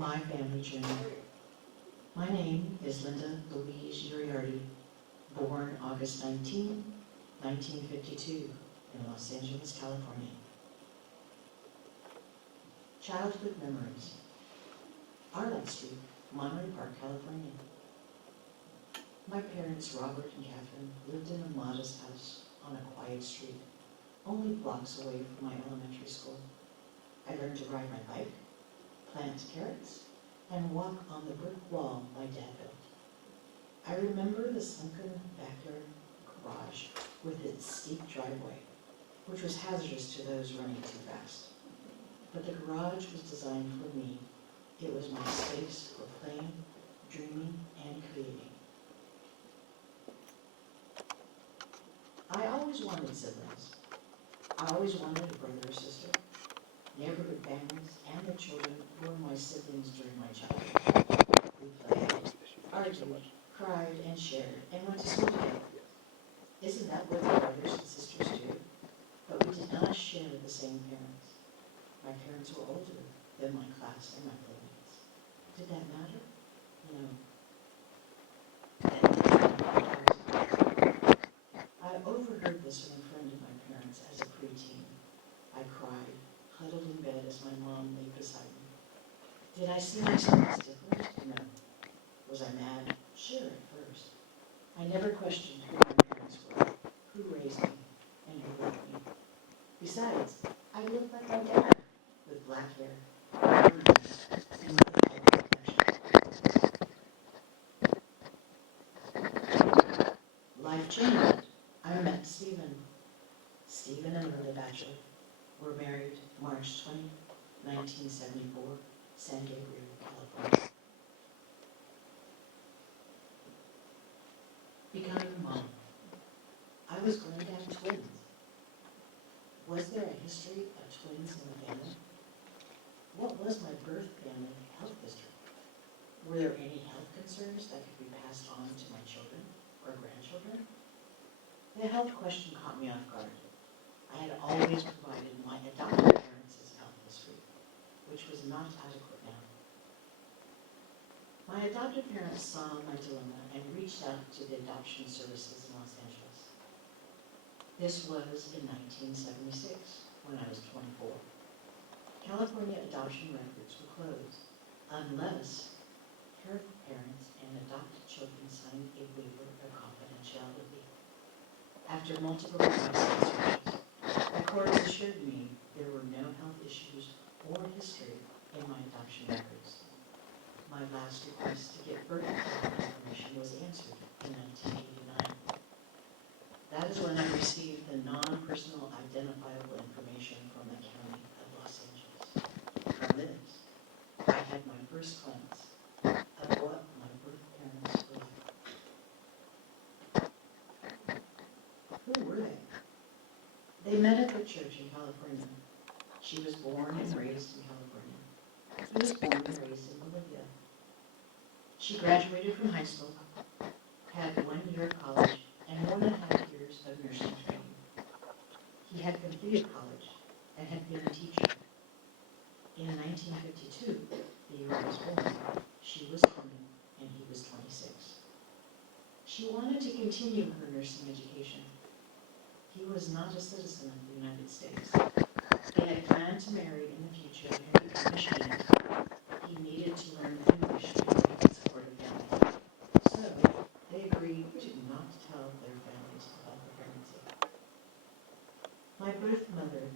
My family journey. My name is Lynda Louise Uriarty, born August 19, 1952, in Los Angeles, California. Childhood memories. Arlette Street, Monterey Park, California. My parents, Robert and Catherine, lived in a modest house on a quiet street, only blocks away from my elementary school. I learned to ride my bike, plant carrots, and walk on the brick wall my dad built. I remember the sunken backyard garage with its steep driveway, which was hazardous to those running too fast. But the garage was designed for me. It was my space for playing, dreaming, and creating. I always wanted siblings. I always wanted a brother or sister. Neighborhood families and their children were my siblings during my childhood. We played, argued, cried, and shared, and went to school together. Isn't that what brothers and sisters do? But we did not share the same parents. My parents were older than my class and my playmates. Did that matter? No. I overheard this from a friend of my parents as a preteen. I cried, huddled in bed as my mom lay beside me. Did I see myself as different? No. Was I mad? Sure, at first. I never questioned who my parents were, who raised me, and who loved me. Besides, I looked like my dad, with black hair, and with a color complexion. Life changed. I met Stephen. Stephen and Lynda Bachelor were married March 20, 1974, San Gabriel, California. Becoming a mom. I was going to have twins. Was there a history of twins in the family? What was my birth family health history? Were there any health concerns that could be passed on to my children or grandchildren? The health question caught me off guard. I had always provided my adopted parents' health history, which was not adequate now. My adopted parents saw my dilemma and reached out to the adoption services in Los Angeles. This was in 1976, when I was 24. California adoption records were closed unless parents and adopted children signed a waiver of confidentiality. After multiple searches, the courts assured me there were no health issues or history in my adoption records. My last request to get birth information was answered in 1989. That is when I received the non-personal identifiable information from the County of Los Angeles. From this, I had my first glance of what my birth parents were like. Who were they? They met at the church in California. She was born and raised in California. He was born and raised in Bolivia. She graduated from high school, had 1 year of college, and 1.5 years of nursing training. He had completed college and had been a teacher. In 1952, the year I was born, she was 20 and he was 26. She wanted to continue her nursing education. He was not a citizen of the United States. They had planned to marry in the future and become missionaries. He needed to learn English before he could support a family. So, they agreed to not tell their families about the pregnancy. My birth mother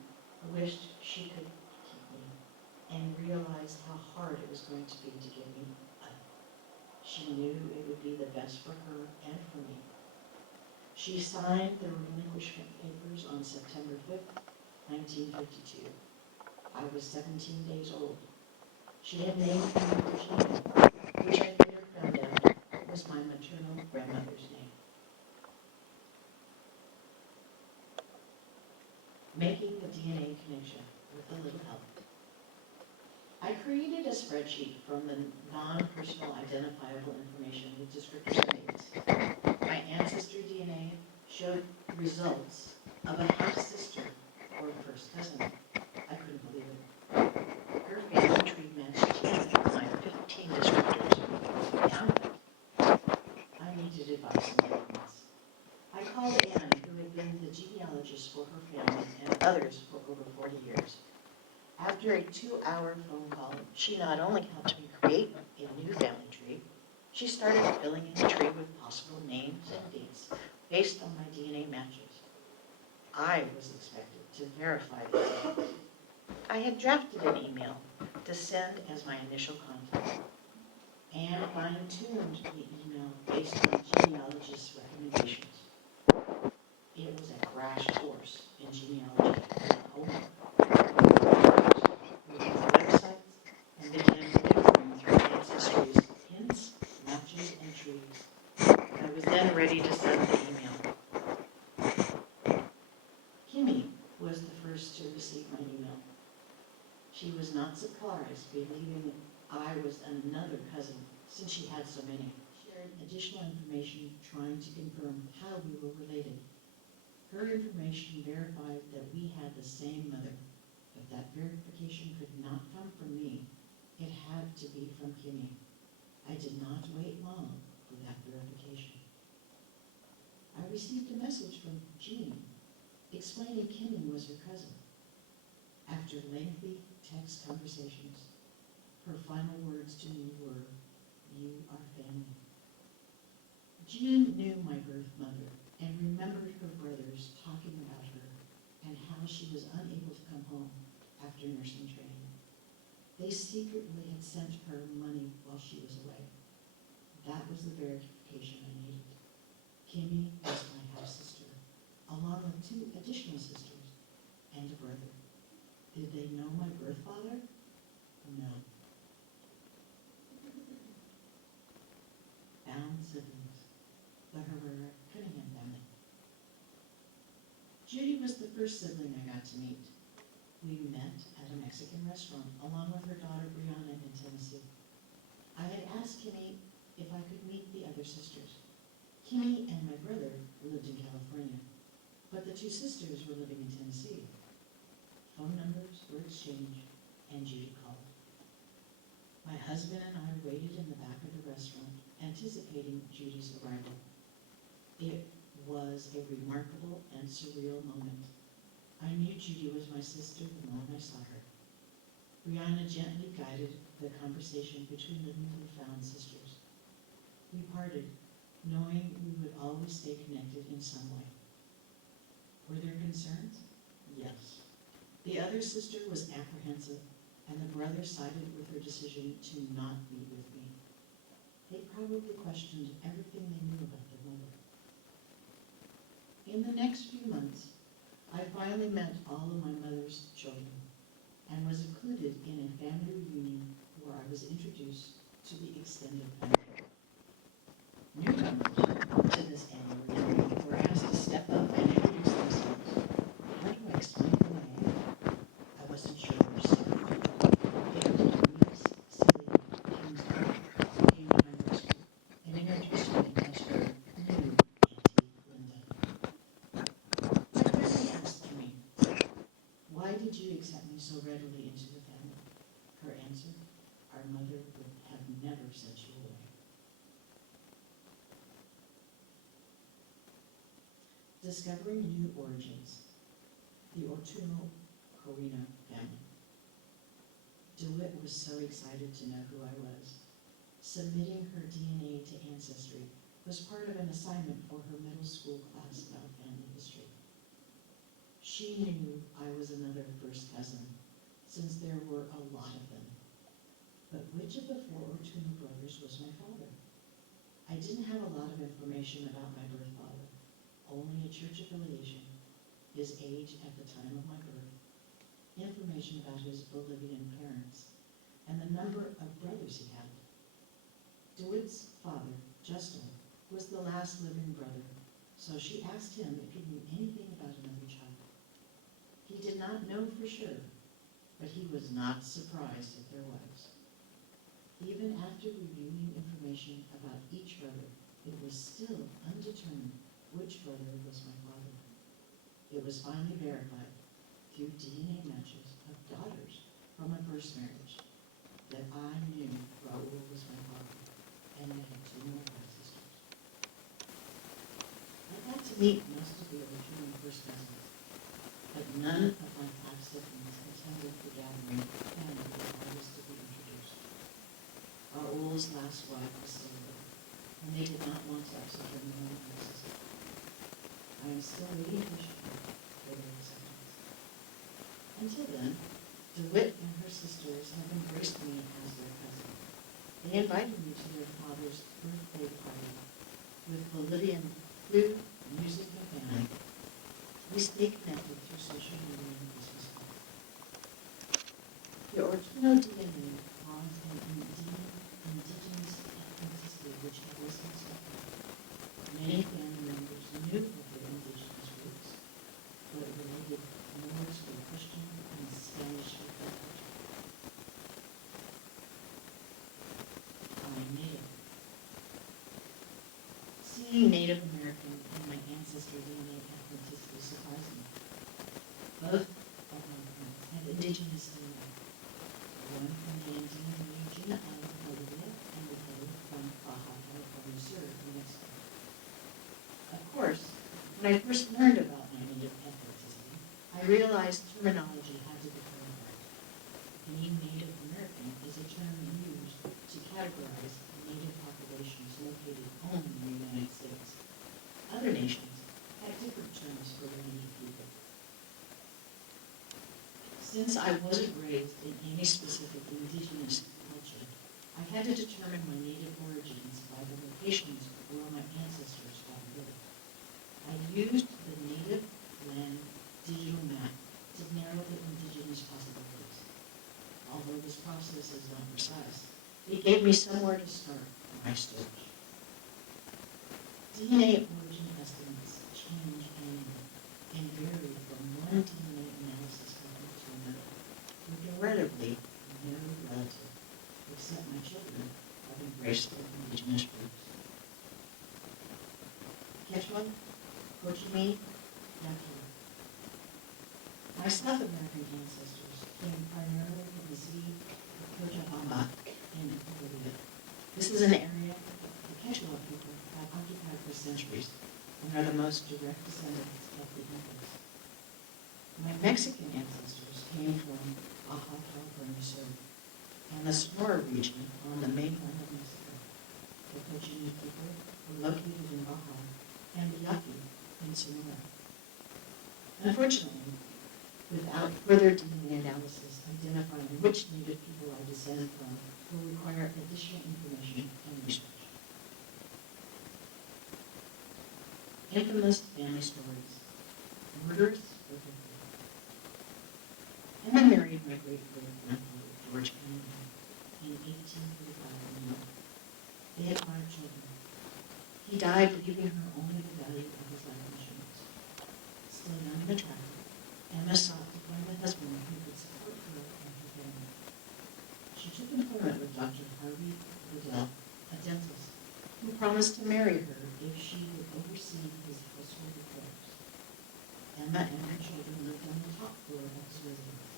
wished she could keep me and realized how hard it was going to be to give me up. She knew it would be the best for her and for me. She signed the relinquishment papers on September 5th, 1952. I was 17 days old. She had named me Virginia, which I later found out was my maternal grandmother's name. Making the DNA connection with a little help. I created a spreadsheet from the non-personal identifiable information with descriptive names. My ancestry DNA showed results of a half-sister or a first cousin. I couldn't believe it. Her family tree matched my 2-hour phone call, she not only helped me create a new family tree, she started filling in the tree with possible names and dates based on my DNA matches. I was expected to verify these things. I had drafted an email to send as my initial contact and fine-tuned the email based on genealogists' recommendations. It was a crash course in genealogy and homework. We used websites and began maneuvering through ancestry's hints, matches, and trees. I was then ready to send the email. Kimmy was the first to receive my email. She was not surprised, believing I was another cousin, since she had so many. She shared additional information trying to confirm how we were related. Her information verified that we had the same mother, but that verification could not come from me. It had to be from Kimmy. I did not wait long for that verification. I received a message from Jean explaining Kimmy was her cousin. After lengthy text conversations, her final words to me were, "You are family." Jean knew my birth mother and remembered her brothers talking about her and how she was unable to come home after nursing training. They secretly had sent her money while she was away. That was the verification I needed. Kimmy was my half-sister, along with 2 additional sisters and a brother. Did they know my birth father? No. Bound siblings, the Herrera Cunningham family. Judy was the first sibling I got to meet. We met at a Mexican restaurant along with her daughter Brianna in Tennessee. I had asked Kimmy if I could meet the other sisters. Kimmy and my brother lived in California, but the 2 sisters were living in Tennessee. Phone numbers were exchanged, and Judy called. My husband and I waited in the back of the restaurant, anticipating Judy's arrival. It was a remarkable and surreal moment. I knew Judy was my sister the moment I saw her. Brianna gently guided the conversation between the newly found sisters. We parted, knowing we would always stay connected in some way. Were there concerns? Yes. The other sister was apprehensive, and the brother sided with her decision to not meet with me. They probably questioned everything they knew about their mother. In the next few months, I finally met all of my mother's children and was included in a family reunion where I was introduced to the extended family. Newcomers to this annual reunion were asked to step up and introduce themselves. How do I explain who I am? I wasn't sure where to start. They were niece, Celia, Kingsbury, who came to my rescue and introduced me as her new Auntie Lynda. My family asked me, "Why did you accept me so readily into the family?" Her answer, "Our mother would have never sent you away." Discovering new origins. The Ortuno Corina family. DeWitt was so excited to know who I was. Submitting her DNA to Ancestry was part of an assignment for her middle school class about family history. She knew I was another first cousin, since there were a lot of them. But which of the 4 Ortuno brothers was my father? I didn't have a lot of information about my birth father, only a church affiliation, his age at the time of my birth, information about his Bolivian parents, and the number of brothers he had. DeWitt's father, Justo, was the last living brother, so she asked him if he knew anything about another child. He did not know for sure, but he was not surprised if there was. Even after reviewing information about each brother, it was still undetermined which brother was my father. It was finally verified through DNA matches of daughters from my first marriage that I knew Raul was my father, and I had 2 more half-sisters. I got to meet most of the original first cousins, but none of my 5 siblings attended the gathering, and Raul's last wife was still living, and they did not want to upset their new ancestor. I am still waiting patiently for their acceptance. Until then, DeWitt and her sisters have embraced me as their cousin. They invited me to their father's birthday party with Bolivian food, music, and family. We stay connected through social media and Christmas cards. The original DNA belongs to an indigenous ethnicity which was uncertain. Many family members knew of their indigenous roots, but related more to the Christian and Spanish culture. I'm Native. Seeing Native American in my ancestry DNA ethnicity surprised me. Both of my parents had indigenous DNA. One from the Andean region of Bolivia and the other from Baja California Sur, New Mexico. Of course, when I first learned about my Native ethnicity, I realized terminology had to be clarified. Being Native American is a term used to categorize Native populations located only in the United States. Other nations had different terms for their Native people. Since I wasn't raised in any specific indigenous culture, I had to determine my Native origins by the locations where my ancestors had lived. I used the Native Land Digital Map to narrow the indigenous possibilities. Although this process is not precise, it gave me somewhere to start my search. DNA origin estimates change annually and vary from one DNA analysis method to another. Regrettably, no relative, except my children, have embraced their indigenous roots. Quechua, Cochimí, Yaqui. My South American ancestors came primarily from the city of Cochabamba in Bolivia. This is an area the Quechua people have occupied for centuries and are the most direct descendants of the Incas. My Mexican ancestors came from Baja California Sur and the Sonora region on the mainland of Mexico. The Cochimí people were located in Baja and the Yaqui in Sonora. Unfortunately, without further DNA analysis, identifying which Native people I descend from will require additional information and research. Infamous family stories. Murderous or guilty. Emma married my great-great-grandfather, George Cunningham, in 1845 in New York. They had 5 children. He died leaving her only the value of his life insurance. Still young and attractive, Emma sought to find a husband who could support her and her family. She took employment with Dr. Harvey Goodell, a dentist, who promised to marry her if she would oversee his household affairs. Emma and her children lived on the top floor of his residence.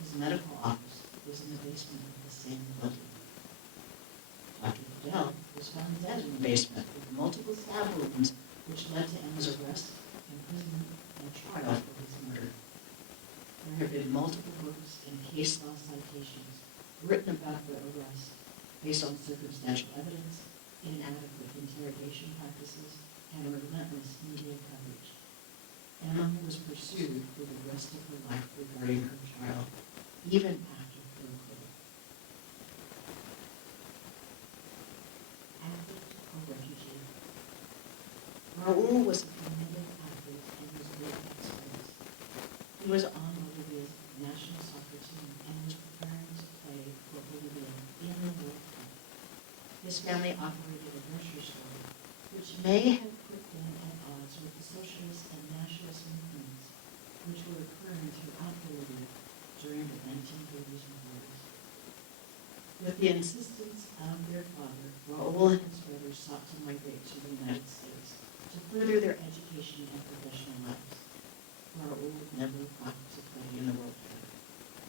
His medical office was in the basement of the same building. Dr. Goodell was found dead in the basement with multiple stab wounds, which led to Emma's arrest, imprisonment, and trial for his murder. There have been multiple books and case law citations written about the arrest based on circumstantial evidence, inadequate interrogation practices, and relentless media coverage. Emma was pursued for the rest of her life regarding her trial, even after her acquittal. Athlete or refugee. Raul was a committed athlete and was great at sports. He was on Bolivia's national soccer team and was preparing to play for Bolivia in the World Cup. His family operated a grocery store, which may have put them at odds with the socialist and nationalist movements which were occurring throughout Bolivia during the 1930s and 40s. With the insistence of their father, Raul and his brothers sought to migrate to the United States to further their education and professional lives. Raul never got to play in the World Cup.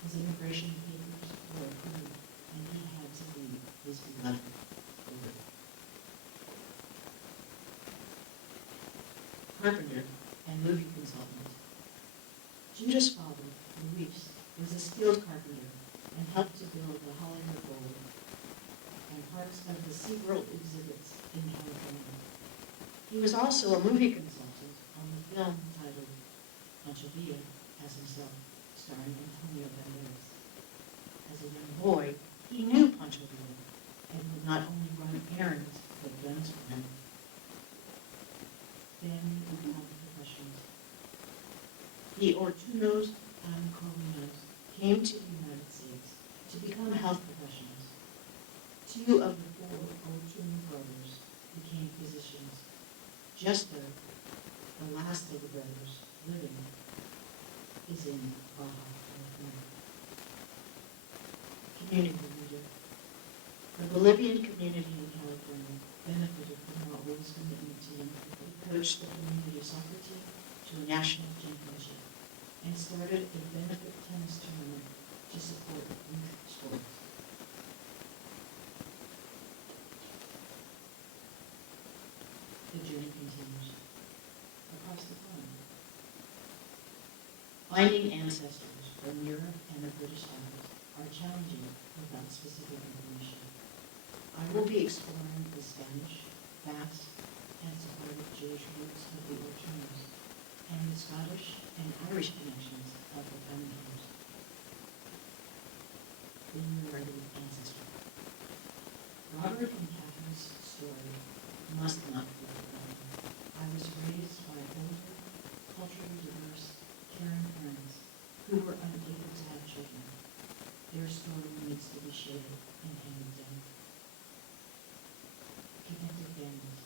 His immigration papers were approved, and he had to leave his beloved Bolivia. Carpenter and movie consultant. Judah's father, Luis, was a skilled carpenter and helped to build the Hollywood Bowl and parts of the SeaWorld exhibits in California. He was also a movie consultant on the film titled Pancho Villa as himself, starring Antonio Banderas. As a young boy, he knew Pancho Villa and would not only run errands but guns for him. Family become professionals. The Ortunos and Colinos came to the United States to become health professionals. 2 of the 4 Ortuno brothers became physicians. Justo, the last of the brothers living, is in Baja California. Community leader. The Bolivian community in California benefited from Raul's commitment to young people. He coached the community soccer team to a national championship and started a benefit tennis tournament to support youth sports. The journey continues across the pond. Finding ancestors from Europe and the British Isles are challenging without specific information. I will be exploring the Spanish, Basque, and Sephardic Jewish roots of the Ortunos and the Scottish and Irish connections of the Californians. The New ancestry. Robert and Catherine's story must not be forgotten. I was raised by older, culturally diverse, caring parents who were unable to have children. Their story needs to be shared and handed down. Connected families.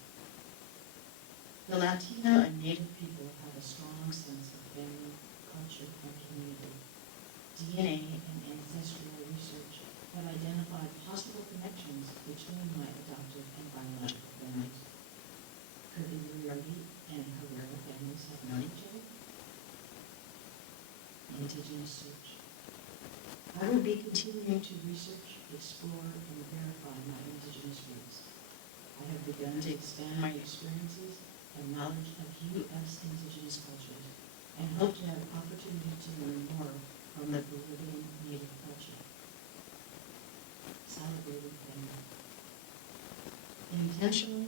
The Latino and Native people have a strong sense of family, culture, and community. DNA and ancestral research have identified possible connections between my adoptive and biological families. Could the Uriarty and Herrera families have known each other? Indigenous search. I will be continuing to research, explore, and verify my indigenous roots. I have begun to expand my experiences and knowledge of U.S. indigenous cultures and hope to have opportunity to learn more from the Bolivian native culture. Celebrating family. Intentional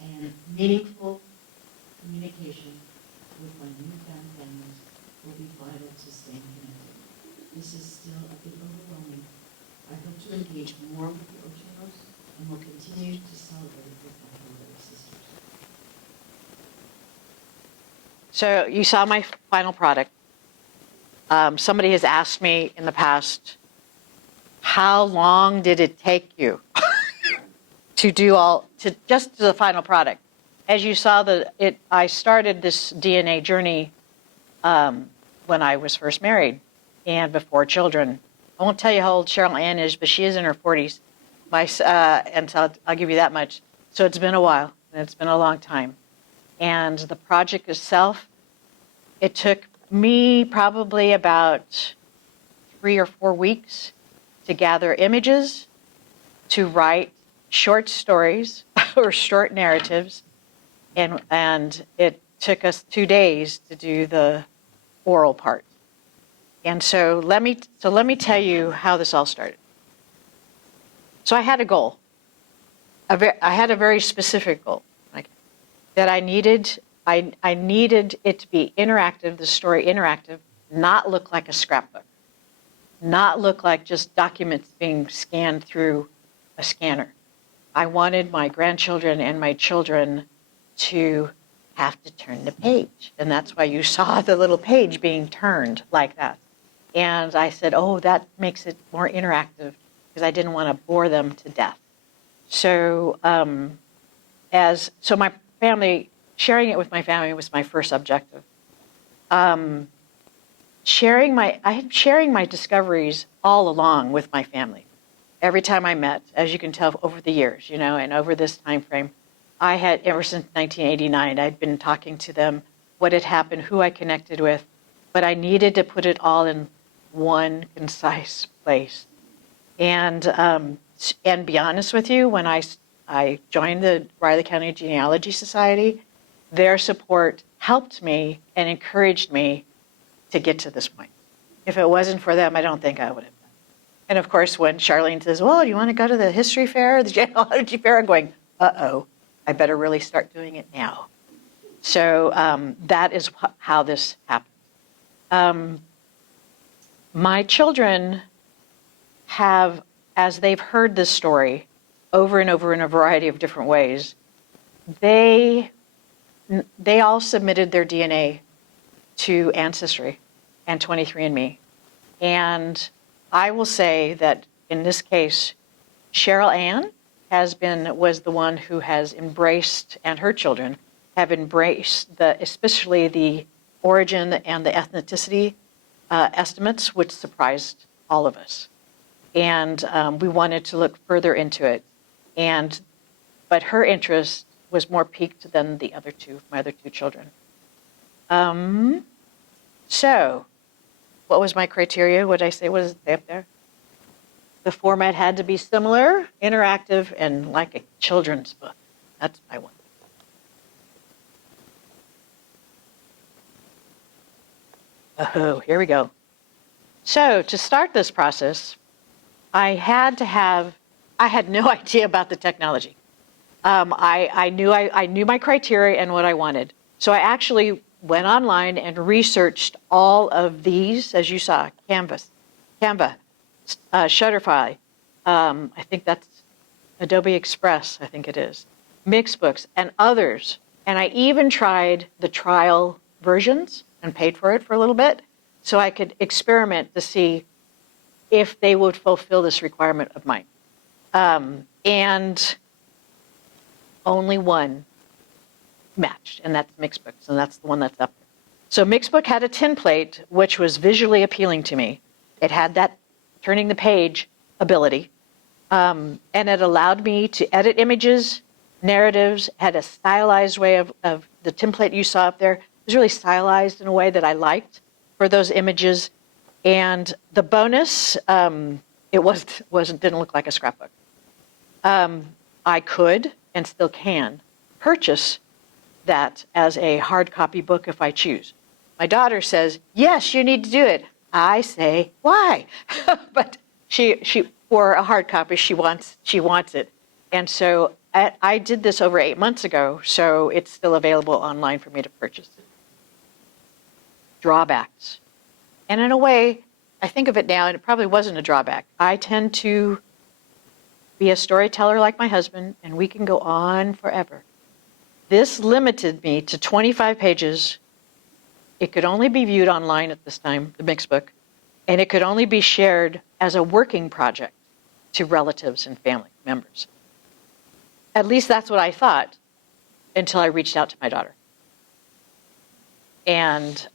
and meaningful communication with my newfound families will be vital to staying connected. This is still a bit overwhelming. I hope to engage more with the Ortunos and will continue to celebrate with my fellow sisters. So you saw my final product. Somebody has asked me in the past, how long did it take you to do just the final product? As you saw, I started this DNA journey when I was first married and before children. I won't tell you how old Cheryl Ann is, but she is in her 40s. And so I'll give you that much. So it's been a while, and it's been a long time. And the project itself, it took me probably about 3 or 4 weeks to gather images, to write short stories or short narratives, and it took us 2 days to do the oral part. And so let me tell you how this all started. So I had a goal. I had a very specific goal, that I needed it to be interactive, the story interactive, not look like a scrapbook, not look like just documents being scanned through a scanner. I wanted my grandchildren and my children to have to turn the page. And that's why you saw the little page being turned like that. And I said, oh, that makes it more interactive, because I didn't want to bore them to death. So so my family, sharing it with my family was my first objective. Sharing my discoveries all along with my family. Every time I met, as you can tell over the years, and over this time frame, I had, ever since 1989, I'd been talking to them, what had happened, who I connected with, but I needed to put it all in one concise place. And be honest with you, when I joined the Riley County Genealogy Society, their support helped me and encouraged me to get to this point. If it wasn't for them, I don't think I would have done And of course, when Charlene says, well, do you want to go to the history fair, the genealogy fair? I'm going, uh-oh, I better really start doing it now. So that is how this happened. My children have, as they've heard this story over and over in a variety of different ways, they all submitted their DNA to Ancestry and 23andMe. And I will say that in this case, Cheryl Ann was the one who has embraced, and her children have embraced especially the origin and the ethnicity estimates, which surprised all of us. And we wanted to look further into it. But her interest was more piqued than my other two children. So, what was my criteria? What did I say? What does it say up there? The format had to be similar, interactive, and like a children's book. That's my one. Oh, here we go. So, to start this process, I had no idea about the technology. I knew my criteria and what I wanted. So I actually went online and researched all of these, as you saw, Canva, Shutterfly, I think that's Adobe Express, I think it is, Mixbooks, and others. And I even tried the trial versions and paid for it for a little bit so I could experiment to see if they would fulfill this requirement of mine. And only one matched, and that's Mixbooks, and that's the one that's up there. So Mixbook had a template which was visually appealing to me. It had that turning the page ability, and it allowed me to edit images, narratives, had a stylized way of the template you saw up there. It was really stylized in a way that I liked for those images. And the bonus, it didn't look like a scrapbook. I could and still can purchase that as a hard copy book if I choose. My daughter says, yes, you need to do it. I say, why? But she for a hard copy, she wants it. And so I did this over 8 months ago, so it's still available online for me to purchase. Drawbacks. And in a way, I think of it now, and it probably wasn't a drawback. I tend to be a storyteller like my husband, and we can go on forever. This limited me to 25 pages. It could only be viewed online at this time, the Mixbook, and it could only be shared as a working project to relatives and family members. At least that's what I thought until I reached out to my daughter. And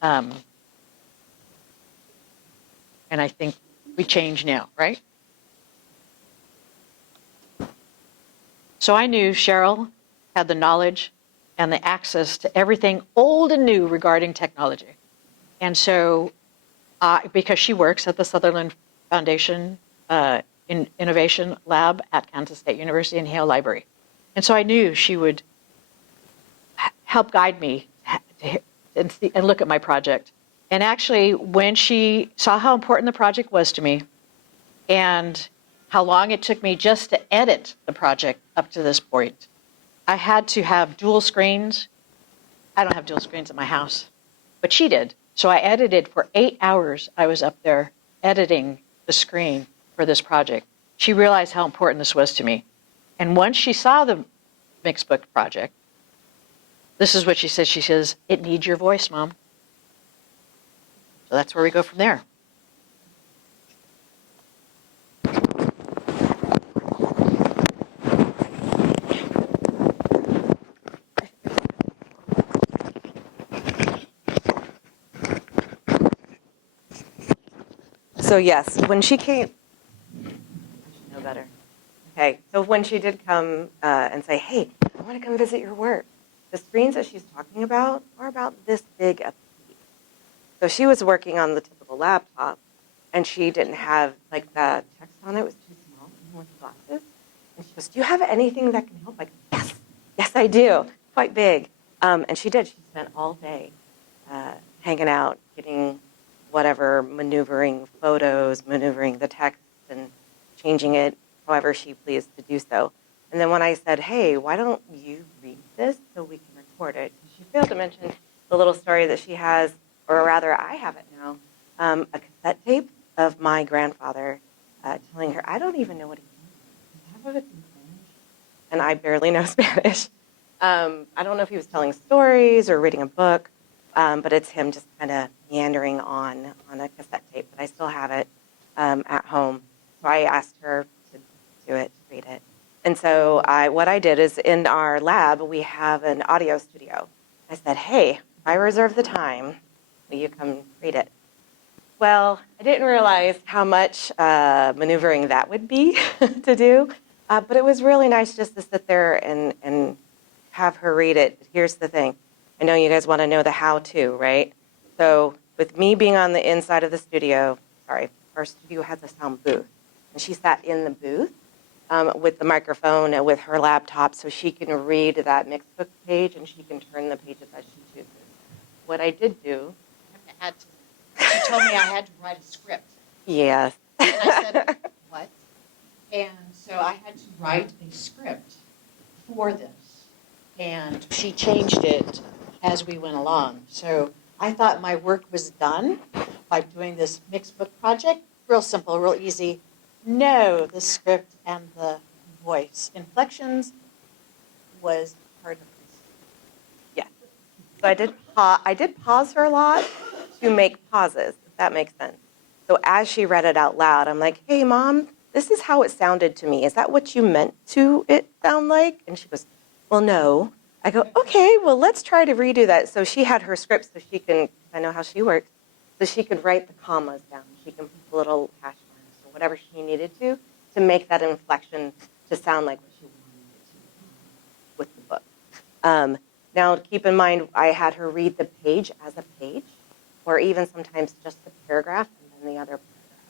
I think we change now, right? So I knew Cheryl had the knowledge and the access to everything old and new regarding technology. And so, because she works at the Sutherland Foundation Innovation Lab at Kansas State University in Hale Library. And so I knew she would help guide me and look at my project. And actually, when she saw how important the project was to me and how long it took me just to edit the project up to this point, I had to have dual screens. I don't have dual screens at my house, but she did. So I edited for 8 hours. I was up there editing the screen for this project. She realized how important this was to me. And once she saw the Mixbook project, this is what she says. She says, it needs your voice, Mom. So that's where we go from there. So yes, when she came, I should know better. Okay, so when she did come and say, hey, I want to come visit your work, the screens that she's talking about are about this big at the peak. So she was working on the typical laptop, and she didn't have, like, the text on it was too small, even with glasses. And she goes, do you have anything that can help? Like, yes, I do. Quite big. And she did. She spent all day hanging out, getting whatever, maneuvering photos, maneuvering the text and changing it however she pleased to do so. And then when I said, hey, why don't you read this so we can record it? She failed to mention the little story that she has, or rather I have it now, a cassette tape of my grandfather telling her, I don't even know what he means. Have it in Spanish? And I barely know Spanish. I don't know if he was telling stories or reading a book, but it's him just kind of meandering on a cassette tape. But I still have it at home. So I asked her to do it, to read it. And so what I did is in our lab, we have an audio studio. I said, hey, if I reserve the time, will you come read it? Well, I didn't realize how much maneuvering that would be to do, but it was really nice just to sit there and have her read it. Here's the thing. I know you guys want to know the how-to, right? So with me being on the inside of the studio, our studio has a sound booth, and she sat in the booth with the microphone and with her laptop so she can read that mixed book page and she can turn the pages as she chooses. What I did do... She told me I had to write a script. Yes. And I said, what? And so I had to write a script for this. And she changed it as we went along. So I thought my work was done by doing this mixed book project. Real simple, real easy. No, the script and the voice. Inflections was part of this. Yeah. So I did pause her a lot to make pauses, if that makes sense. So as she read it out loud, I'm like, hey, Mom, this is how it sounded to me. Is that what you meant to it sound like? And she goes, well, no. I go, okay, well, let's try to redo that. So she had her script so she can, I know how she works, so she could write the commas down. She can put the little hash marks or whatever she needed to make that inflection to sound like what she wanted it to with the book. Now, keep in mind, I had her read the page as a page, or even sometimes just the paragraph and then the other paragraph.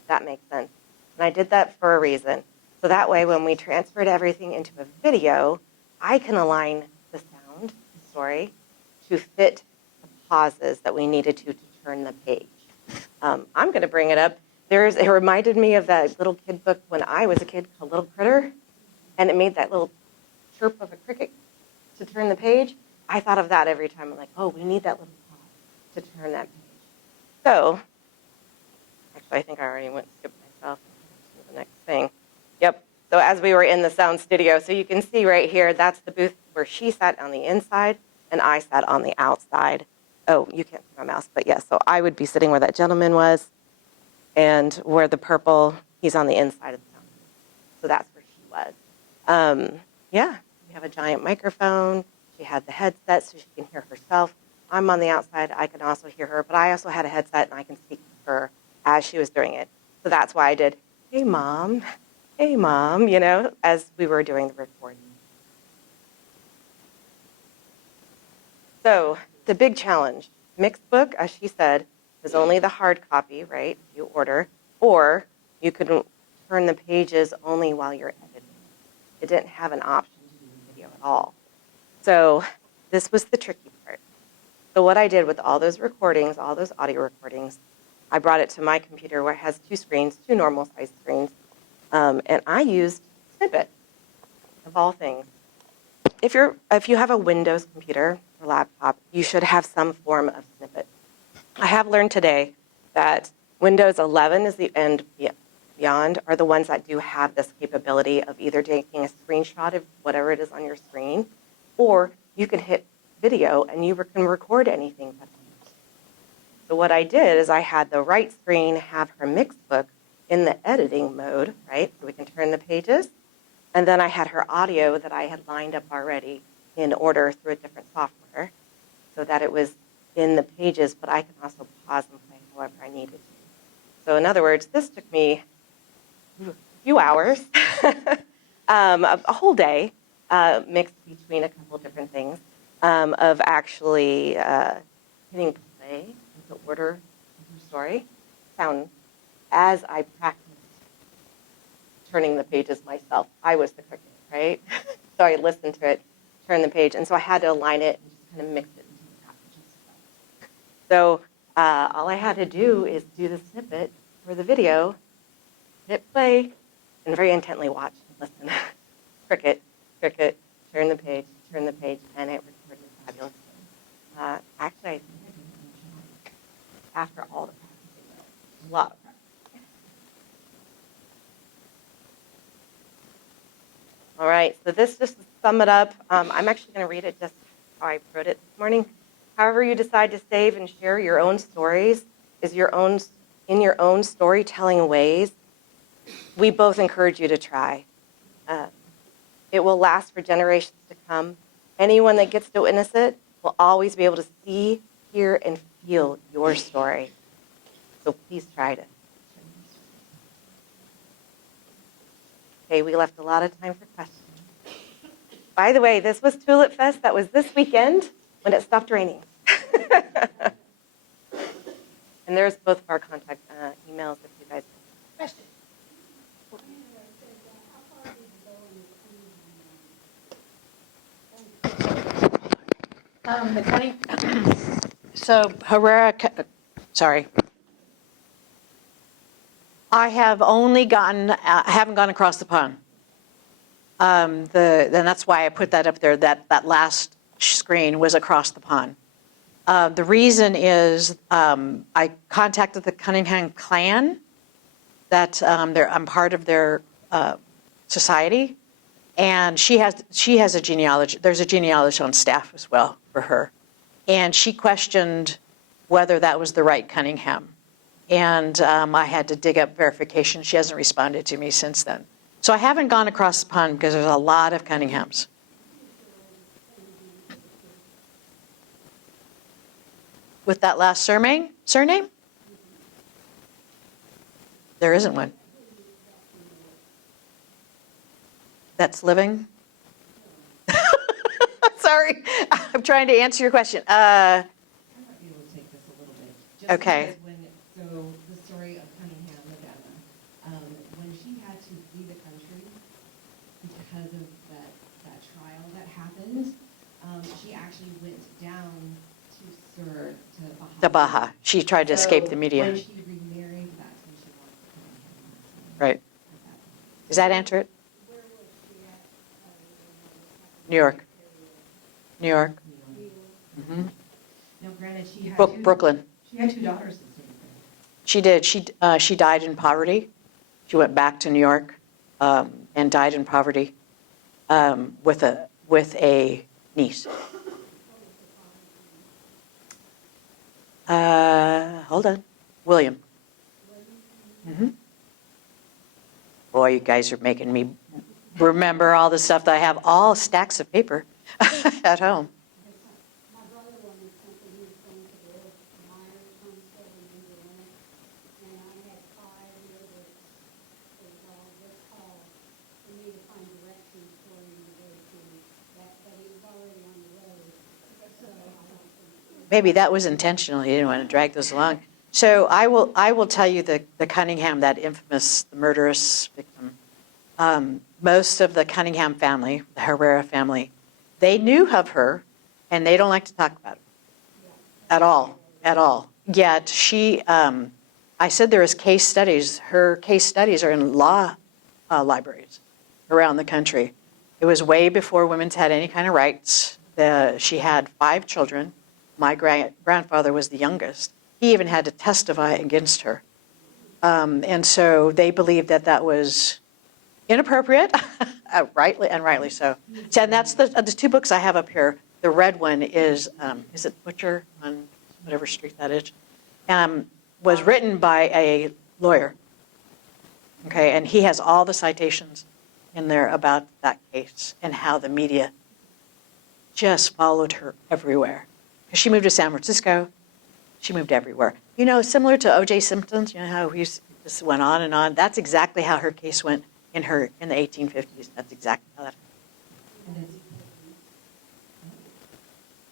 If that makes sense. And I did that for a reason. So that way, when we transferred everything into a video, I can align the sound, the story, to fit the pauses that we needed to turn the page. I'm going to bring it up. It reminded me of that little kid book when I was a kid called Little Critter, and it made that little chirp of a cricket to turn the page. I thought of that every time. I'm like, oh, we need that little pause to turn that page. So, actually, I think I already went and skipped myself to the next thing. Yep. So as we were in the sound studio, so you can see right here, that's the booth where she sat on the inside and I sat on the outside. Oh, you can't see my mouse, but yes. So I would be sitting where that gentleman was, and where the purple, he's on the inside of the sound. So that's where she was. Yeah, we have a giant microphone. She had the headset so she can hear herself. I'm on the outside. I can also hear her, but I also had a headset, and I can speak to her as she was doing it. So that's why I did, hey, Mom, as we were doing the recording. So the big challenge, mixed book, as she said, is only the hard copy, right? You order, or you could turn the pages only while you're editing. It didn't have an option to do video at all. So this was the tricky part. So what I did with all those recordings, all those audio recordings, I brought it to my computer where it has two screens, two normal size screens, and I used Snippet, of all things. If you have a Windows computer or laptop, you should have some form of Snippet. I have learned today that Windows 11 is the end beyond are the ones that do have this capability of either taking a screenshot of whatever it is on your screen, or you can hit video and you can record anything that's on your screen. So what I did is I had the right screen have her mixed book in the editing mode, right? So we can turn the pages. And then I had her audio that I had lined up already in order through a different software so that it was in the pages, but I can also pause and play however I needed to. So in other words, this took me a few hours, a whole day, mixed between a couple different things, of actually hitting play to order the story, sound as I practiced turning the pages myself. I was the cricket, right? So I listened to it, turn the page, and so I had to align it and just kind of mix it into the packages. So all I had to do is do the snippet for the video hit play, and very intently watch and listen. Cricket, cricket, turn the page, and it recorded fabulously. Actually, I think I did it after all the practicing, a lot of practice. All right, so this just to sum it up. I'm actually going to read it just how I wrote it this morning. However you decide to save and share your own stories is in your own storytelling ways. We both encourage you to try. It will last for generations to come. Anyone that gets to witness it will always be able to see, hear, and feel your story. So please try it. Okay, we left a lot of time for questions. By the way, this was Tulip Fest. That was this weekend when it stopped raining. And there's both of our contact emails if you guys have questions. The cutting, so Herrera, sorry. I have only gotten, I haven't gone across the pond. And that's why I put that up there, that last screen was across the pond. The reason is I contacted the Cunningham clan, that I'm part of their society, and she has a genealogy. There's a genealogist on staff as well for her, and she questioned whether that was the right Cunningham, and I had to dig up verification. She hasn't responded to me since then, so I haven't gone across the pond because there's a lot of Cunninghams. With that last surname? There isn't one. That's living? Sorry, I'm trying to answer your question. I might be able to take this a little bit. Just Okay. because so the story of Cunningham, Nevada, when she had to flee the country because of that trial that happened, she actually went down to Baja. The Baja. She tried to escape the media. When she remarried, that's when she lost the Cunningham. Right. Does that answer it? New York. New York. Mm-hmm. Now, granted, she had Brooklyn. She had two daughters. She did. She died in poverty. She went back to New York and died in poverty with a niece. Hold on. William. Mm-hmm. Boy, you guys are making me remember all the stuff that I have, all stacks of paper at home. My brother wanted something, he was going to the Myers homestead in Indiana, and I had 5 years that was all this call for me to find directions for him to go to that, but he was already on the road, so I don't think. Maybe that was intentional. He didn't want to drag those along. So I will tell you the Cunningham, that infamous, the murderous victim. Most of the Cunningham family, the Herrera family, they knew of her, and they don't like to talk about it at all. Yet she, I said there is case studies. Her case studies are in law libraries around the country. It was way before women's had any kind of rights. She had 5 children. My grandfather was the youngest. He even had to testify against her. And so they believed that was inappropriate, rightly so. And that's the 2 books I have up here. The red one is it Butcher on whatever street that is? Was written by a lawyer. Okay, and he has all the citations in there about that case and how the media just followed her everywhere. Because she moved to San Francisco, she moved everywhere. You know, similar to O.J. Simpson's, you know how this went on and on. That's exactly how her case went in the 1850s. That's exactly how that happened.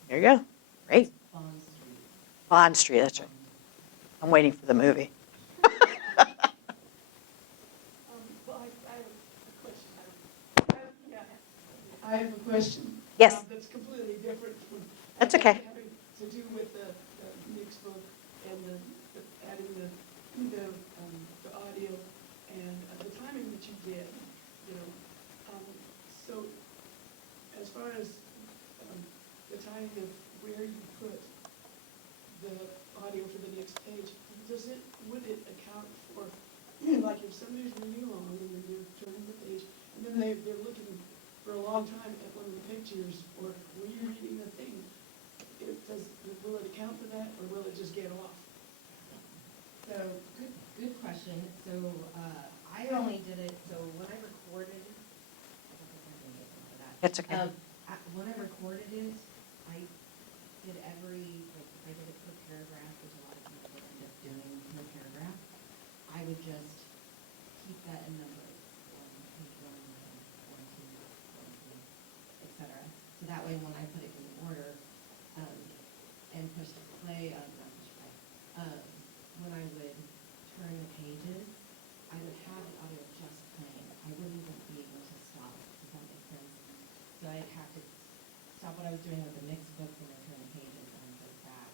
There you go. Great. Bond Street, that's right. I'm waiting for the movie. Well, I have a question. I have a question. Yes. That's completely different from. That's okay. Having to do with the mixed book and adding the audio and did, you know. So as far as the timing of where you put the audio for the next page, would it account for, like if somebody's reading along and you're turning the page, and then they're looking for a long time at one of the pictures or rereading the thing, will it account for that, or will it just get off? So, good question. So, I only did it, so when I recorded, That's okay. when I recorded it, I did I did it per paragraph, which a lot of people end up doing per paragraph. I would just keep that in numbers, page 1, 1, 2, 1, 2, etc. So that way, when I put it in order, and push play, not push play, when I would turn the pages, I would have the audio just playing. I wouldn't even be able to stop. Does that make sense? So I'd have to stop what I was doing with the mixed book when I turn the pages and go back.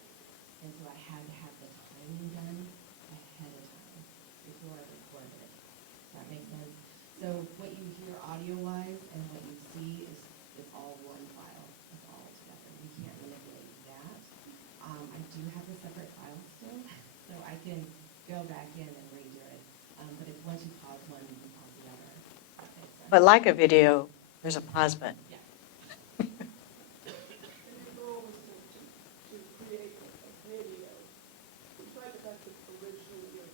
And so I had to have the timing done ahead of time before I recorded it. Does that make sense? So what you hear audio-wise and what you see is all one file. It's all together. You can't manipulate that. I do have a separate file still, so I can go back in and redo it. But if once you pause one, you can pause the other. That makes sense. But like a video, there's a pause button. Yeah. And your goal was to create a video, despite the fact that originally, or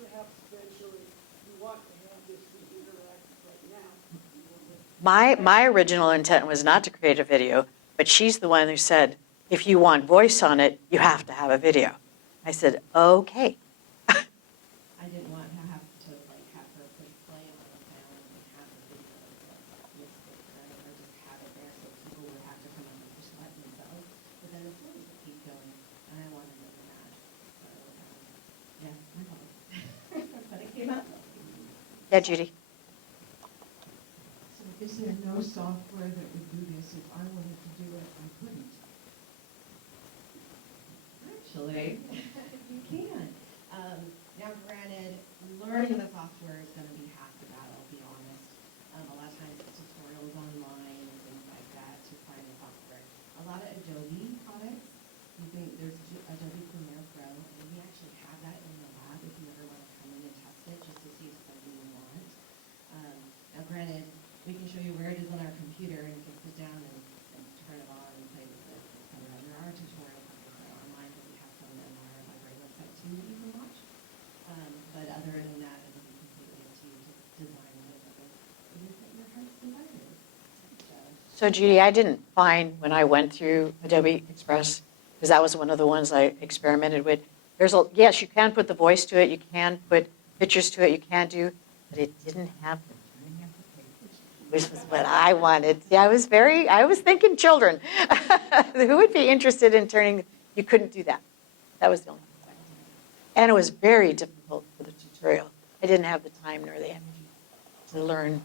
perhaps eventually, you want to have this be interactive right now. My original intent was not to create a video, but she's the one who said, if you want voice on it, you have to have a video. I said, okay. I didn't want to have her push play on the sound and have a video mixed with her, or just have it there so people would have to come up and push the button themselves. But then the stories would keep going, and I wanted to do that. So, yeah, my fault. But it came out. Yeah, Judy. So is there no software that would do this? If I wanted to do it, I couldn't. Actually, you can. Now, granted, learning the software is going to be half the battle, I'll be honest. A lot of times it's tutorials online and things like that to find the software. A lot of Adobe products, there's Adobe Premiere Pro, and we actually have that in the lab if you ever want to come in and test it just to see if it's something you want. Now, granted, we can show you where it is on our computer and you can sit down and turn it on and play with it, etc. There are tutorials online, but we have some on our library website too that you can watch. But other than that, it would be completely up to you to design whatever your heart's desire is. So Judy, I didn't find when I went through Adobe Express, because that was one of the ones I experimented with. Yes, you can put the voice to it, you can put pictures to it, you can do, but it didn't have the turning of the pages, which was what I wanted. See, I was thinking children. Who would be interested in turning, you couldn't do that. That was the only thing. And it was very difficult for the tutorial. I didn't have the time nor the energy to learn.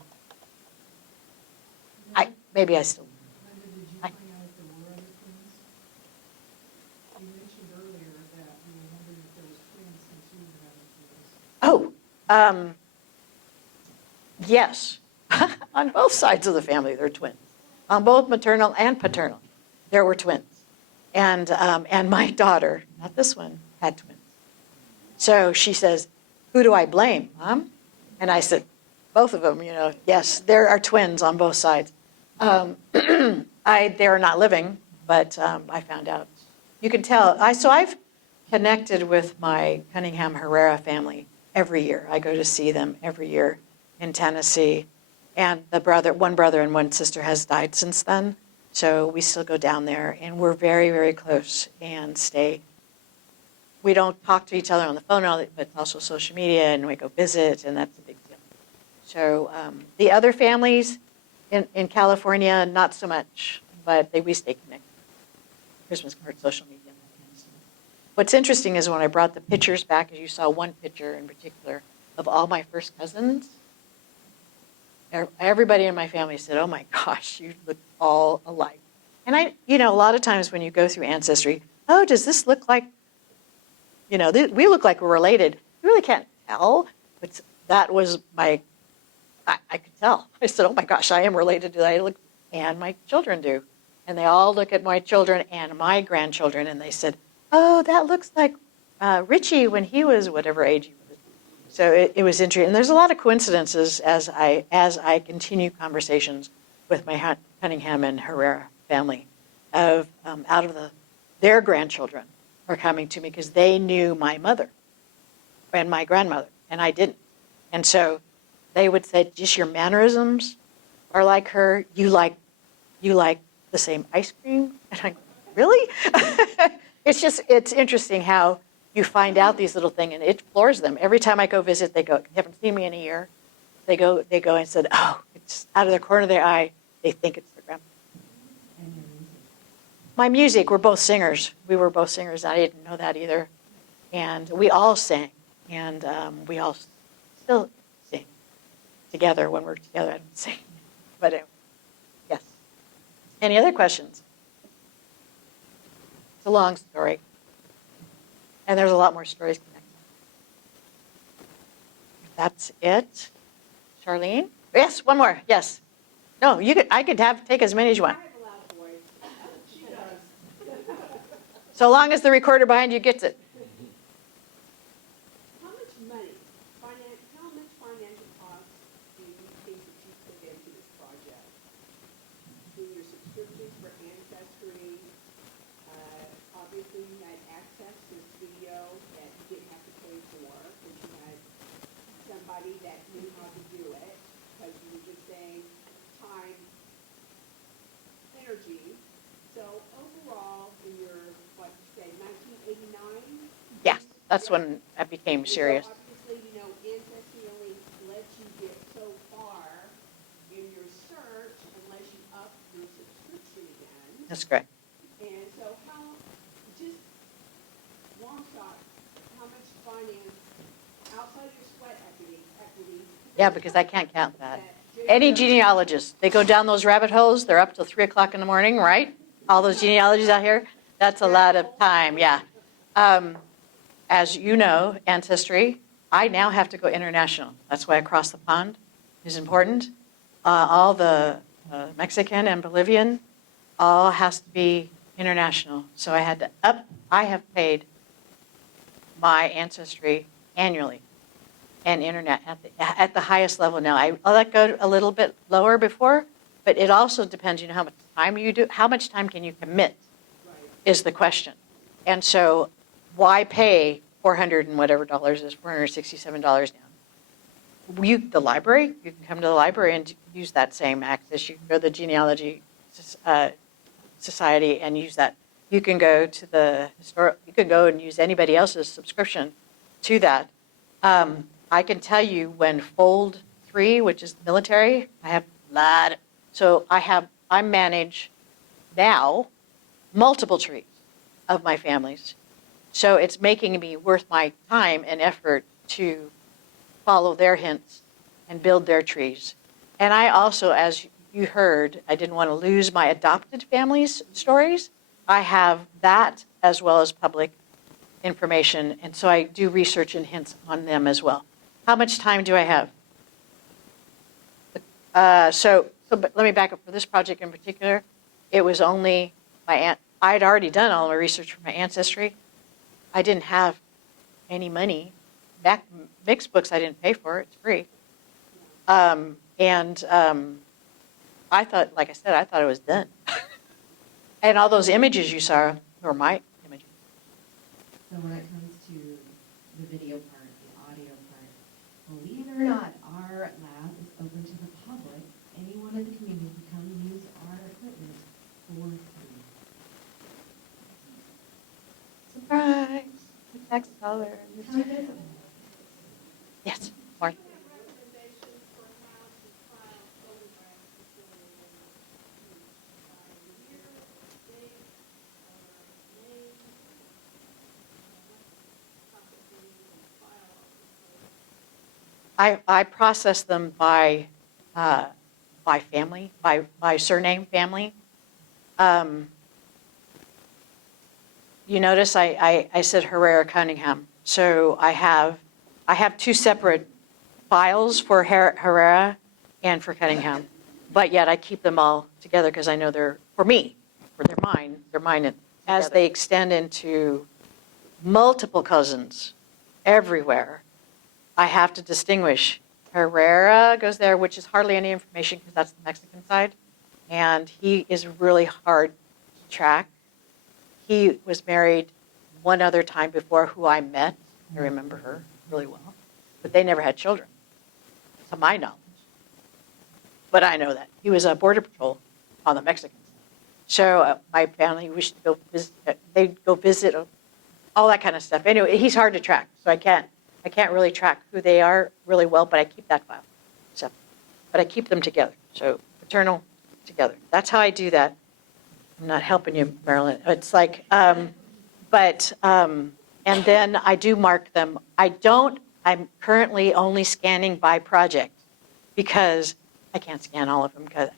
Maybe I still. Lynda, did you find out if there were other twins? You mentioned earlier that you were wondering if there was twins since you were having twins. Yes. On both sides of the family, there are twins. On both maternal and paternal, there were twins. And my daughter, not this one, had twins. So she says, who do I blame, Mom? And I said, both of them, yes, there are twins on both sides. They are not living, but I found out. You can tell. So I've connected with my Cunningham Herrera family every year. I go to see them every year in Tennessee. And one brother and one sister has died since then. So we still go down there, and we're very, very close and stay. We don't talk to each other on the phone, but also social media, and we go visit, and that's a big deal. So the other families in California, not so much, but we stay connected. Christmas cards, social media, and that kind of stuff. What's interesting is when I brought the pictures back, as you saw one picture in particular of all my first cousins, everybody in my family said, oh my gosh, you look all alike. And a lot of times when you go through Ancestry, oh, does this look like, we look like we're related. You really can't tell, but that was my I could tell. I said, oh my gosh, I am related to that. I look, and my children do. And they all look at my children and my grandchildren, and they said, oh, that looks like Richie when he was whatever age he was. So it was interesting. And there's a lot of coincidences as I continue conversations with my Cunningham and Herrera family of out of their grandchildren are coming to me because they knew my mother and my grandmother, and I didn't. And so they would say, just your mannerisms are like her. You like the same ice cream? And I go, really? It's interesting how you find out these little things, and it floors them. Every time I go visit, they go, you haven't seen me in a year. They go and said, oh, it's out of the corner of their eye. They think it's their grandma. And your music. My music, we're both singers. We were both singers. I didn't know that either. And we all sang. And we all still sing together when we're together. I don't sing. But anyway, yes. Any other questions? It's a long story. And there's a lot more stories connected. That's it. Charlene? Yes, one more. Yes. No, I could take as many as you want. I have a loud voice. She does. So long as the recorder behind you gets it. How much money, how much financial cost do you think that you put into this project? In your subscriptions for Ancestry, obviously you had access to a studio that you didn't have to pay for, but you had somebody that knew how to do it, because you were just saying time, energy. So overall, in your, what you say, 1989? Yes, that's when I became serious. So obviously, Ancestry only lets you get so far in your search unless you up your subscription again. That's correct. And so just long shot, how much finance outside your sweat equity? Yeah, because I can't count that. Any genealogist, they go down those rabbit holes, they're up till 3 o'clock in the morning, right? All those genealogies out here, that's a lot of time, yeah. As you know, Ancestry, I now have to go international. That's why Across the Pond is important. All the Mexican and Bolivian, all has to be international. So I had to I have paid my Ancestry annually and internet at the highest level now. I let go a little bit lower before, but it also depends, how much time you do, how much time can you commit is the question. And so why pay $400 and whatever dollars is $467 now? The library, you can come to the library and use that same access. You can go to the genealogy society and use that. You can go to the you can go and use anybody else's subscription to that. I can tell you when Fold 3, which is the military, I have a lot. So I manage now multiple trees of my families. So it's making me worth my time and effort to follow their hints and build their trees. And I also, as you heard, I didn't want to lose my adopted family's stories. I have that as well as public information, and so I do research and hints on them as well. How much time do I have? But let me back up. For this project in particular, it was only my aunt. I had already done all my research for my Ancestry. I didn't have any money. Mixed books I didn't pay for. It's free. I thought, like I said, I thought it was done. And all those images you saw were my images. So when it comes to the video part, the audio part, believe it or not, our lab is open to the public. Anyone in the community can come use our equipment for free. Surprise! The tax dollar. Come visit. Yes, Mark. Recommendations for how to file photographs before they year, date, or name, processing and file. I process them by family, by surname family. You notice I said Herrera Cunningham. So I have two separate files for Herrera and for Cunningham. But yet I keep them all together because I know they're, for me, for they're mine. And as Together. they extend into multiple cousins everywhere, I have to distinguish. Herrera goes there, which is hardly any information because that's the Mexican side. And he is really hard to track. He was married one other time before who I met. I remember her really well. But they never had children, to my knowledge. But I know that. He was a border patrol on the Mexican side. So my family wished to go visit, they'd go visit, all that kind of stuff. Anyway, he's hard to track, so I can't really track who they are really well, but I keep that file. So, but I keep them together. So paternal together. That's how I do that. I'm not helping you, Marilyn. It's like, and then I do mark them. I'm currently only scanning by project because I can't scan all of them because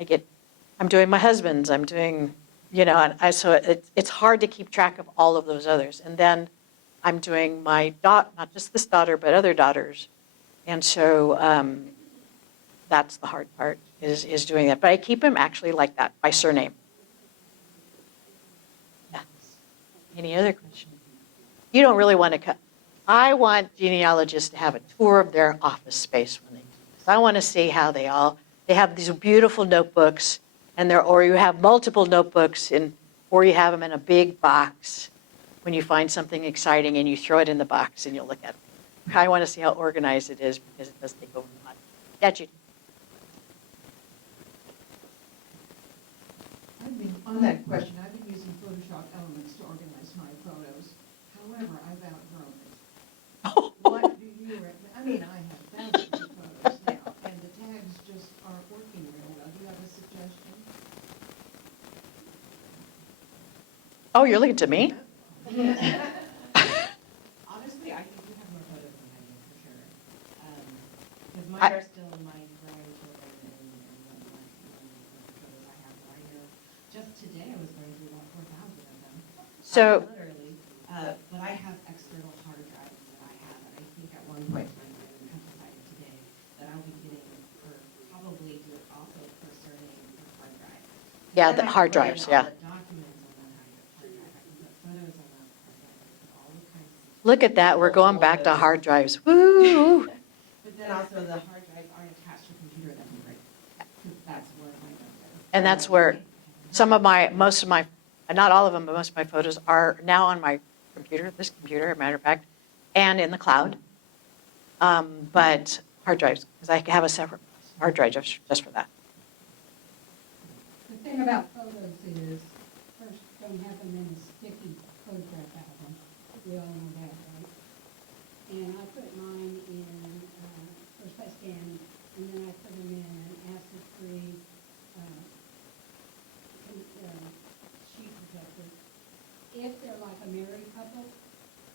I'm doing my husband's, I'm doing, so it's hard to keep track of all of those others. And then I'm doing my not just this daughter, but other daughters. And so that's the hard part is doing that. But I keep them actually like that, by surname. Yeah. Any other questions? You don't really want to cut. I want genealogists to have a tour of their office space when they do this. I want to see how they have these beautiful notebooks, or you have multiple notebooks, or you have them in a big box when you find something exciting and you throw it in the box and you'll look at it. I want to see how organized it is because it does take over a lot. Yeah, Judy. On that question, I've been using Photoshop Elements to organize my photos. However, I've outgrown it. What do you recommend? I mean, I have thousands of photos now, and the tags just aren't working real well. Do you have a suggestion? Oh, you're looking to me? Honestly, I think you have more photos than I do, for sure. Because mine are still my grandchildren and what photos I have right here. Just today, I was going through about 4,000 of them. So- Literally, but I have external hard drives that I have, and I think at one point, when I decided today, that I'll be getting, or probably do it also for surname for hard drive. Yeah, Then the I hard can put in drives, all yeah. the documents on that hard drive. I can put photos on that hard drive. I can put all the kinds of. Look at that. We're going back to hard drives. Woo! But then also the hard drives aren't attached to a computer that can break. That's where my notes are. And that's where most of my, not all of them, but most of my photos are now on my computer, this computer, as a matter of fact, and in the cloud. But hard drives, because I have a separate hard drive just for that. The thing about photos is, first, don't have them in a sticky photograph album. We all know that, right? And I put mine in, first I scan, and then I put them in an acid-free sheet protector. If they're like a married couple,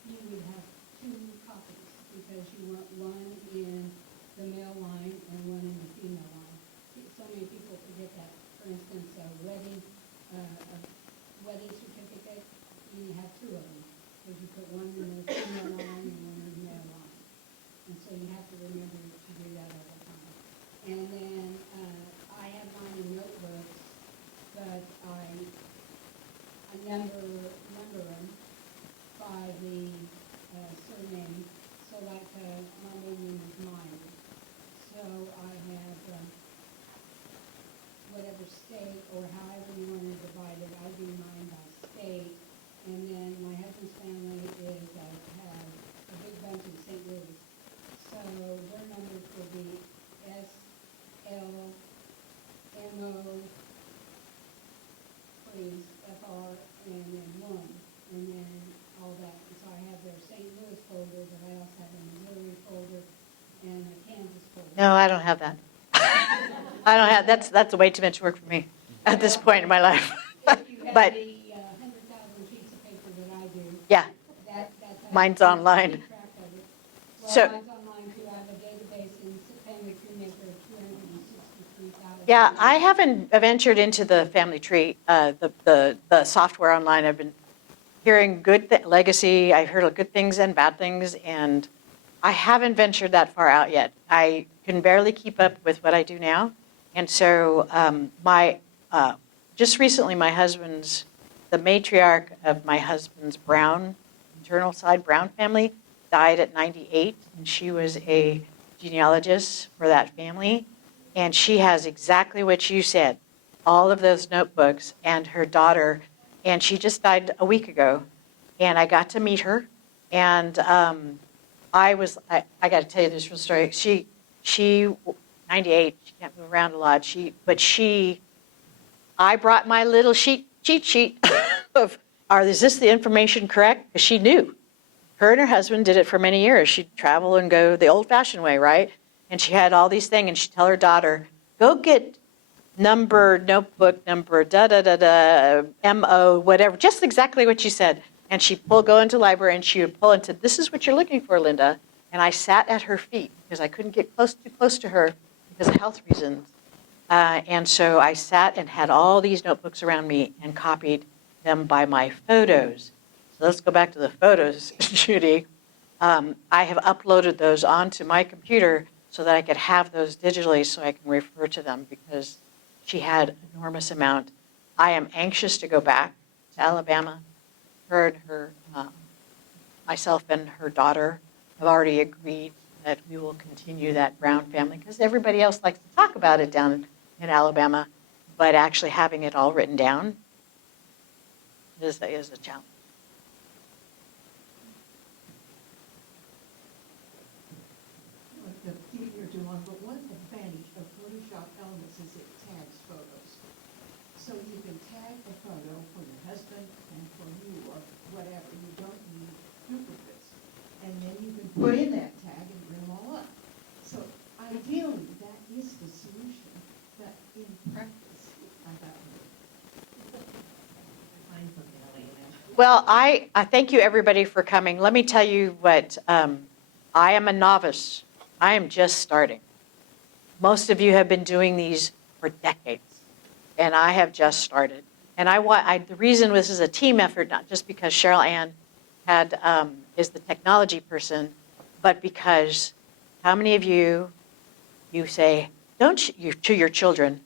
you would have 2 copies, because you want one in the male line and one in the female line. So many people forget that. For instance, a wedding certificate, you have 2 of them, because you put one in the female line and one in the male line. And so you have to remember to do that all the time. And then I have mine in notebooks, but I number them by the surname. So like my name is Myers. So I have whatever state or however you want to divide it. I do mine by state. And then my husband's family is, I have a big bunch in St. Louis. So their numbers will be S, L, M, O, please, FR, and then 1, and then all that. And so I have their St. Louis folder, but I also have a Missouri folder and a Kansas folder. No, I don't have that. I don't have, that's way too much work for me at this point in my life. If you have But, the 100,000 sheets of paper that I do, yeah, that's how Mine's you online. keep track of it. Well, So- mine's online too. I have a database in Family Tree Maker of 263,000. yeah, I haven't ventured into the family tree, the software online. I've been hearing legacy. I've heard good things and bad things, and I haven't ventured that far out yet. can barely keep up with what I do now. And so just recently, the matriarch of my husband's maternal side Brown family died at 98, and she was a genealogist for that family. And she has exactly what you said, all of those notebooks, and her daughter, and she just died a week ago. And I got to meet her, and I got to tell you this real story. She 98, she can't move around a lot. I brought my little cheat sheet of, is this the information correct? Because she knew. Her and her husband did it for many years. She'd travel and go the old-fashioned way, right? And she had all these things, and she'd tell her daughter, go get notebook number, da-da-da-da, M-O, whatever, just exactly what you said. And she'd go into the library, and she would pull and said, this is what you're looking for, Lynda. And I sat at her feet because I couldn't get too close to her because of health reasons. And so I sat and had all these notebooks around me and copied them by my photos. So let's go back to the photos, Judy. I have uploaded those onto my computer so that I could have those digitally so I can refer to them because she had an enormous amount. I am anxious to go back to Alabama. Myself and her daughter have already agreed that we will continue that Brown family because everybody else likes to talk about it down in Alabama, but actually having it all written down is a challenge. Like the keep you're doing, but one advantage of Photoshop Elements is it tags photos. So you can tag a photo for your husband and for you or whatever. You don't need duplicates. And then you can put in that tag and bring them all up. So ideally, that is the solution. But in practice, I got find something I'll let you know. Well, I thank you everybody for coming. Let me tell you what, I am a novice. I am just starting. Most of you have been doing these for decades, and I have just started. And the reason this is a team effort, not just because Cheryl Ann is the technology person, but because how many of you say, to your children,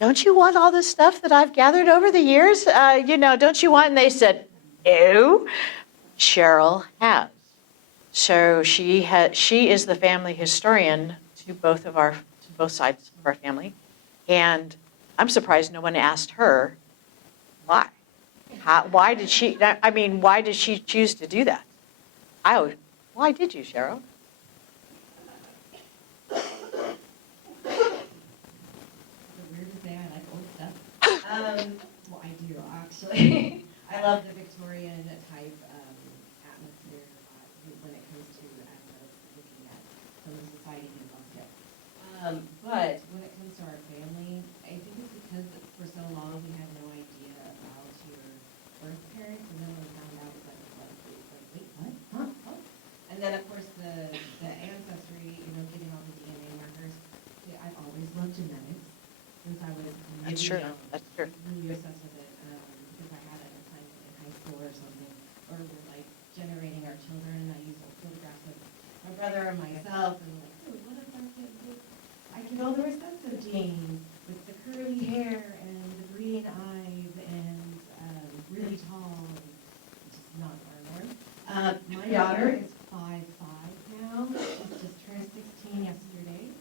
don't you want all this stuff that I've gathered over the years? Don't you want? And they said, no. Cheryl has. So she is the family historian to both sides of our family. And I'm surprised no one asked her why. Why did she choose to do that? Why did you, Cheryl? The weirdest thing, I like old stuff. Well, I do, actually. I love the Victorian type atmosphere when it comes to looking at some of the society and love it. But when it comes to our family, I think it's because for so long we had no idea about your birth parents, and then when we found out, it's like, wait, what? Huh? Oh. And then, of course, the ancestry, getting all the DNA markers. Yeah, I've always loved genetics since I was That's true. That's true. really obsessed with it because I had it at a time in high school or something, or we're like generating our children, and I used photographs of my brother and myself, and like, oh, what if our kid look? I get all the recessive genes with the curly hair and the green eyes and really tall, which is not our norm. My daughter is 5'5" now. She's just turned 16 yesterday,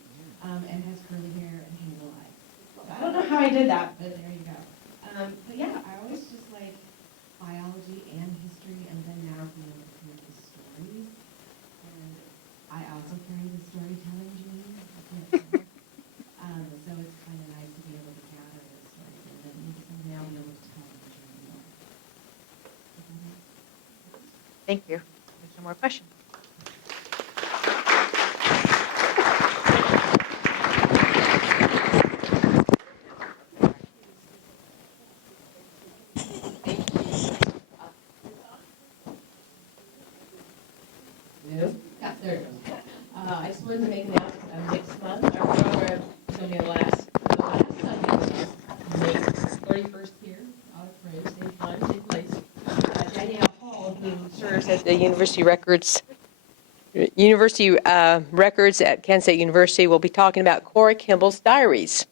and has curly hair and hazel eyes. So I don't know how I did that, but there you go. But yeah, I always just like biology and history, and then now being able to hear the stories. And I also carry the storytelling gene. So it's kind of nice to be able to gather those stories and then now be able to tell them the journey. Thank you. There's no more questions. Yeah, there it goes. I just wanted to make an announcement. Next month, our program is going to be the last Sunday, May 31st here, auditorium, same time, same place. Danielle Hall, who serves at the University Records University records at Kansas State University. We'll be talking about Cora Kimball's diaries.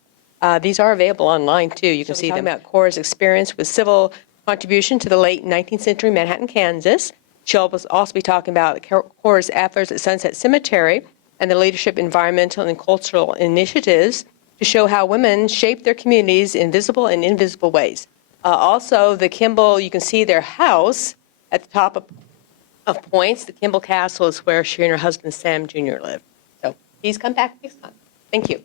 These are available online, too. You can see them. About Cora's experience with civil contribution to the late 19th century Manhattan, Kansas. She'll also be talking about Cora's efforts at Sunset Cemetery and the leadership, environmental, and cultural initiatives to show how women shape their communities in visible and invisible ways. Also, the Kimball, you can see their house at the top of Points. The Kimball Castle is where she and her husband Sam Jr. lived. So please come back next time. Thank you.